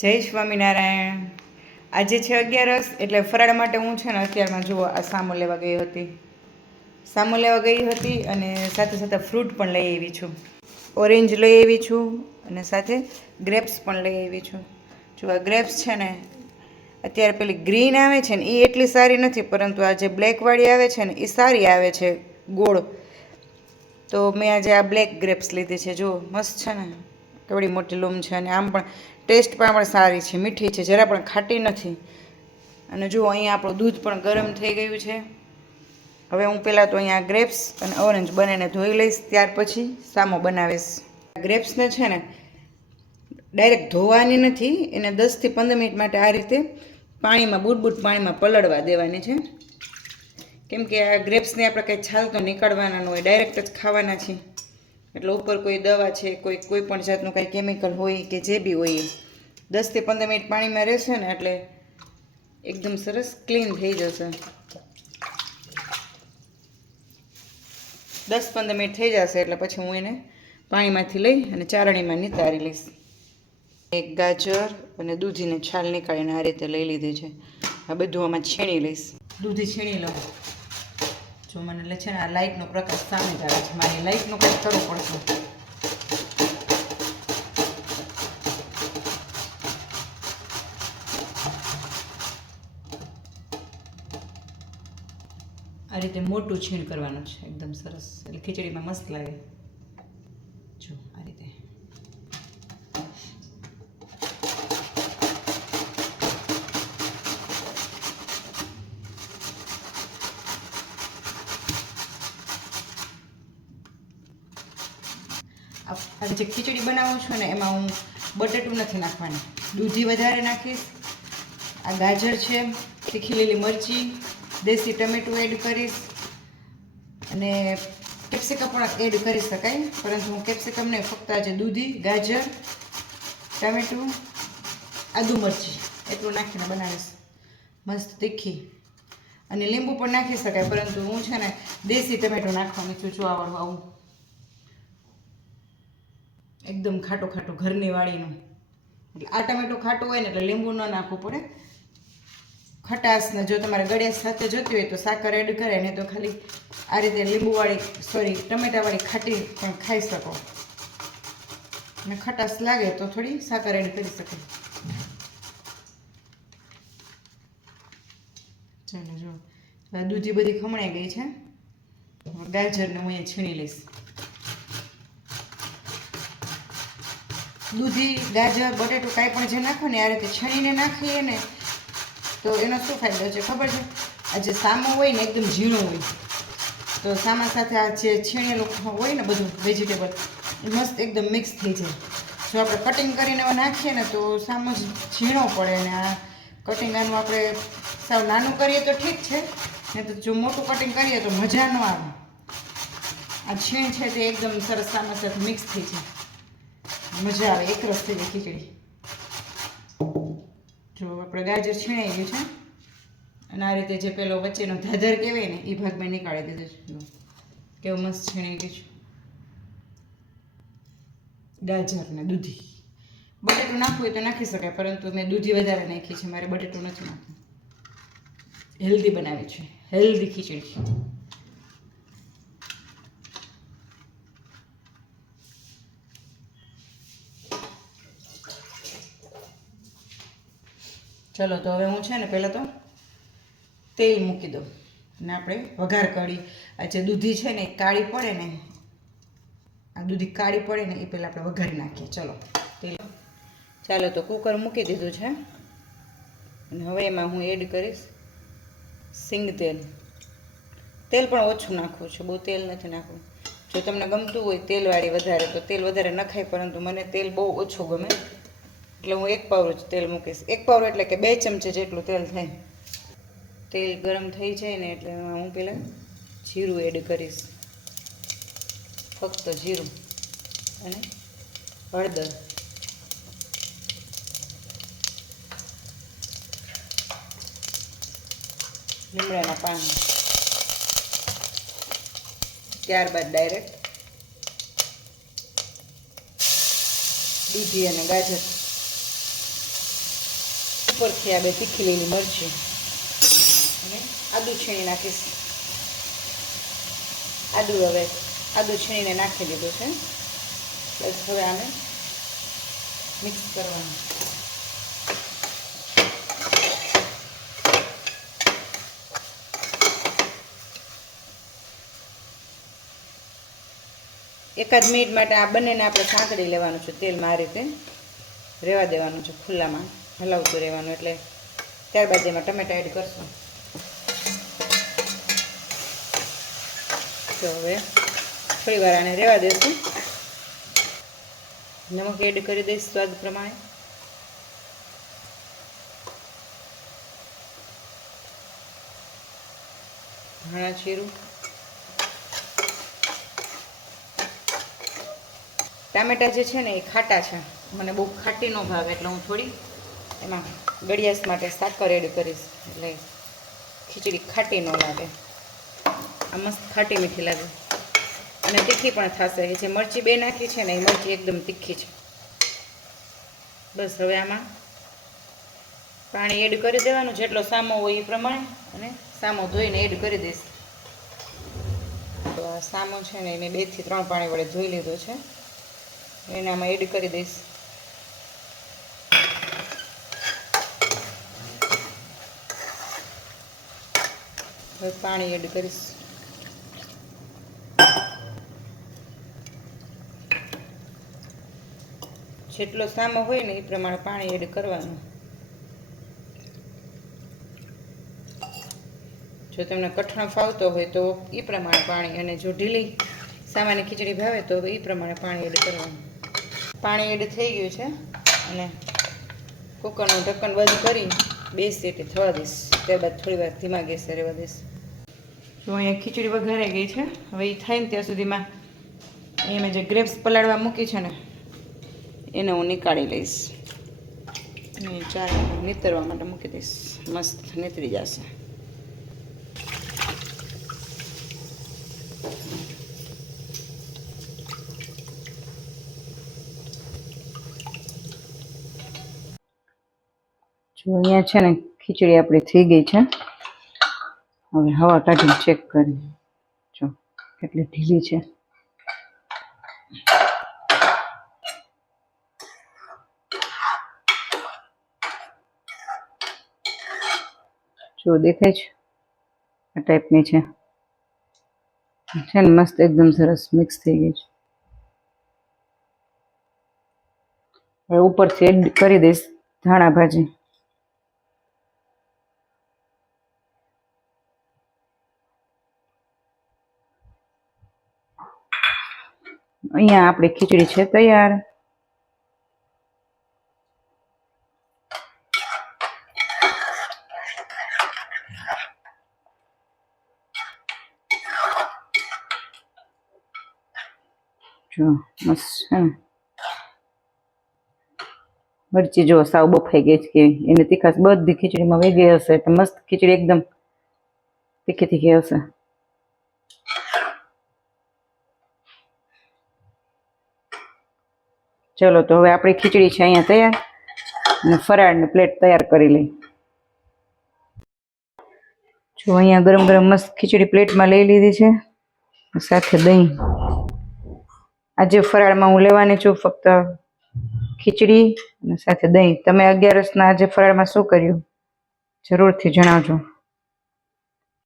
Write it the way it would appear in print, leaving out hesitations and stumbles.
જય સ્વામિનારાયણ। આજે છે 11 એટલે ફરાળ માટે હું છે ને અત્યારમાં જુઓ આ સામો લેવા ગઈ હતી અને સાથે સાથે ફ્રૂટ પણ લઈ આવી છું। ઓરેન્જ લઈ આવી છું અને સાથે ગ્રેપ્સ પણ લઈ આવી છું। જો આ ગ્રેપ્સ છે ને અત્યારે પેલી ગ્રીન આવે છે ને એ એટલી સારી નથી, પરંતુ આ જે બ્લેકવાળી આવે છે ને એ સારી આવે છે ગોળ। તો મેં આજે આ બ્લેક ગ્રેપ્સ લીધી છે। જો મસ્ત છે ને, કેવડી મોટી લૂમ છે અને આમ પણ ટેસ્ટ પણ સારી છે, મીઠી છે, જરા પણ ખાટી નથી। અને જુઓ અહીંયા આપણું દૂધ પણ ગરમ થઈ ગયું છે। હવે હું પહેલાં તો અહીંયા ગ્રેપ્સ અને ઓરેન્જ બંનેને ધોઈ લઈશ, ત્યાર પછી સામો બનાવીશ। ગ્રેપ્સને છે ને ડાયરેક્ટ ધોવાની નથી, એને 10 થી 15 મિનિટ માટે આ રીતે પાણીમાં બુડબુડ પાણીમાં પલળવા દેવાની છે। કેમ કે આ ગ્રેપ્સને આપણે કંઈ છાલ તો નીકાળવાના ન હોય, ડાયરેક્ટ જ ખાવાના છે। એટલે ઉપર કોઈ દવા છે, કોઈ પણ જાતનું કાંઈ કેમિકલ હોય કે જે બી હોય, 10 થી 15 મિનિટ પાણીમાં રહેશે ને એટલે એકદમ સરસ ક્લીન થઈ જશે। 10-15 મિનિટ થઈ જશે એટલે પછી હું એને પાણીમાંથી લઈ અને ચારણીમાં નિતારી લઈશ। એક ગાજર અને દૂધીને છાલ નીકાળીને આ રીતે લઈ લીધી છે। આ બધું આમાં છીણી લઈશ, દૂધી છીણી લઉં। જો મને છે ને આ લાઇટનો પ્રકાશ સામે જ આવે છે, મારે લાઇટનું કંઈક કરવું પડશે। આ રીતે મોટું છીણ કરવાનું છે, એકદમ સરસ, એટલે ખીચડીમાં મસ્ત લાગે। જો આ રીતે આ જે ખીચડી બનાવું છું ને એમાં હું બટેટું નથી નાખવાની, દૂધી વધારે નાખીશ। આ ગાજર છે, તીખી લીલી મરચી, દેશી ટમેટું એડ કરીશ અને કેપ્સિકમ પણ એડ કરી શકાય, પરંતુ હું કેપ્સિકમ નહીં, ફક્ત આજે દૂધી, ગાજર, ટમેટું, આદુ મરચી એટલું નાખીને બનાવીશ, મસ્ત તીખી। અને લીંબુ પણ નાખી શકાય, પરંતુ હું છે ને દેશી ટમેટું નાખવાનું છું। જો આવું એકદમ ખાટું ખાટું ઘરની વાળીનું, એટલે આ ટમેટું ખાટું હોય ને એટલે લીંબુ ન નાખવું પડે। ખટાશને જો તમારે ગળ્યા સાથે જોતી હોય તો સાકર એડ કરે, નહીં તો ખાલી આ રીતે ટમેટાવાળી ખાટી પણ ખાઈ શકો, અને ખટાશ લાગે તો થોડી સાકર એડ કરી શકે। ચાલો જો દૂધી બધી ખમણાઈ ગઈ છે, ગાજરને હું અહીંયા છીણી લઈશ। દૂધી, ગાજર, બટેટું કાંઈ પણ જે નાખો ને આ રીતે છીણીને નાખીએ ને તો એનો શું ફાયદો છે ખબર છે? આ જે સામો હોય ને એકદમ ઝીણો હોય, તો સામા સાથે આ જે છીણેલું હોય ને બધું વેજીટેબલ મસ્ત એકદમ મિક્સ થઈ જાય। જો આપણે કટિંગ કરીને નાખીએ ને તો સામો ઝીણો પડે, અને આ કટિંગ આનું આપણે સાવ નાનું કરીએ તો ઠીક છે, નહીં તો જો મોટું કટિંગ કરીએ તો મજા ન આવે। આ છીણ છે તે એકદમ સરસ સામા સાથે મિક્સ થઈ જાય, મજા આવે, એકરસ થઈ જાય ખીચડી। જો આપણે ગાજર છીણાઈ ગયું છે અને આ રીતે જે પેલો વચ્ચેનો ધાધર કહેવાય ને એ ભાગ મેં નીકાળી દીધો છે। કેવું મસ્ત છીણાઈ ગયું છે। ગાજર ને દૂધી, બટેટું નાખવું હોય તો નાખી શકાય, પરંતુ મેં દૂધી વધારે નાખી છે, મારે બટેટું નથી નાખવું। હેલ્ધી બનાવે છે, હેલ્ધી ખીચડી। ચલો તો હવે હું છે ને પહેલાં તો તેલ મૂકી દઉં અને આપણે વઘાર કરી। આ જે દૂધી છે ને કાળી પડે ને, આ દૂધી કાળી પડે ને એ પહેલાં આપણે વઘારી નાખીએ। ચલો તેલ, ચાલો તો કુકર મૂકી દીધું છે અને હવે એમાં હું એડ કરીશ સિંગ તેલ। તેલ પણ ઓછું નાખવું છે, બહુ તેલ નથી નાખવું। જો તમને ગમતું હોય તેલવાળી વધારે તો તેલ વધારે નખાય, પરંતુ મને તેલ બહુ ઓછું ગમે, એટલે હું 1 પાવડું જ તેલ મૂકીશ। 1 પાવડું એટલે કે 2 ચમચી જેટલું તેલ થાય। તેલ ગરમ થઈ જાય ને એટલે હું પહેલાં જીરું એડ કરીશ, ફક્ત જીરું અને હળદર, લીમડાના પાન, ત્યારબાદ ડાયરેક્ટ દૂધી અને ગાજર। ઉપરથી આ બે તીખી લીલી મરચી અને આદું છીણી નાખીશ. આદું છીણીને નાખી દીધું છે. બસ હવે આને મિક્સ કરવાનું. એકાદ મિનિટ માટે આ બંનેને આપણે સાંકળી લેવાનું છે. તેલમાં આ રીતે રહેવા દેવાનું છે, ખુલ્લામાં હલાવતું રહેવાનું. એટલે ત્યારબાદ એમાં ટમેટા એડ કરશું. તો હવે થોડી વાર આને રહેવા દઈશું. નમક એડ કરી દઈશ સ્વાદ પ્રમાણે. ધાણા જીરું, ટામેટા જે છે ને એ ખાટા છે, મને બહુ ખાટી ન ભાવે, એટલે હું થોડી એમાં ગળિયાશ માટે સાકર એડ કરીશ, એટલે ખીચડી ખાટી ન લાગે. આ મસ્ત ખાટી મીઠી લાગે અને તીખી પણ થશે. જે મરચી બે નાખી છે ને એ મરચી એકદમ તીખી છે. બસ હવે આમાં પાણી એડ કરી દેવાનું, જેટલો સામો હોય એ પ્રમાણે, અને સામો ધોઈને એડ કરી દઈશ. તો આ સામો છે ને મેં 2 થી 3 પાણી વડે ધોઈ લીધો છે, એને આમાં એડ કરી દઈશ. હવે પાણી એડ કરીશ. જેટલો સામો હોય ને એ પ્રમાણે પાણી એડ કરવાનું. જો તમને કઠણ ફાવતો હોય તો એ પ્રમાણે પાણી, અને જો ઢીલી સામાન્ય ખીચડી ભાવે તો એ પ્રમાણે પાણી એડ કરવાનું. પાણી એડ થઈ ગયું છે અને કુકરનું ઢક્કન બંધ કરી 2 સીટી થવા દઈશ. ત્યારબાદ થોડી વાર ધીમા ગેસે રહેવા દઈશ. જો અહીંયા ખીચડી વઘારાઈ ગઈ છે. હવે એ થાય ને ત્યાં સુધીમાં અહીંયા મેં જે ગ્રેપ્સ પલાળવા મૂકી છે ને એને હું નીકાળી લઈશ. અને ચા નીતરવા માટે મૂકી દઈશ. મસ્ત નીતરી જશે. જો અહીંયા છે ને ખીચડી આપણી થઈ ગઈ છે. હવે હવા કાઢીને ચેક કરી જો કેટલી ઢીલી છે. જો દેખાય છે આ ટાઈપની છે ને મસ્ત એકદમ સરસ મિક્સ થઈ ગઈ છે. હવે ઉપરથી એડ કરી દઈશ ધાણા ભાજી. અહીંયા આપણી ખીચડી છે તૈયાર. જો મસ્ત છે ને. મરચી જો સાવ બફાઈ ગઈ છે કેવી, એની તીખાશ બધી ખીચડીમાં વહી ગઈ હશે. એટલે મસ્ત ખીચડી એકદમ તીખી તીખી હશે. ચલો તો હવે આપણી ખીચડી છે અહીંયા તૈયાર, અને ફરાળની પ્લેટ તૈયાર કરી લઈ. જો અહીંયા ગરમ ગરમ મસ્ત ખીચડી પ્લેટમાં લઈ લીધી છે, સાથે દહીં. આજે ફરાળમાં હું લેવાની છું ફક્ત ખીચડી અને સાથે દહીં. તમે 11 ના આજે ફરાળમાં શું કર્યું જરૂરથી જણાવજો.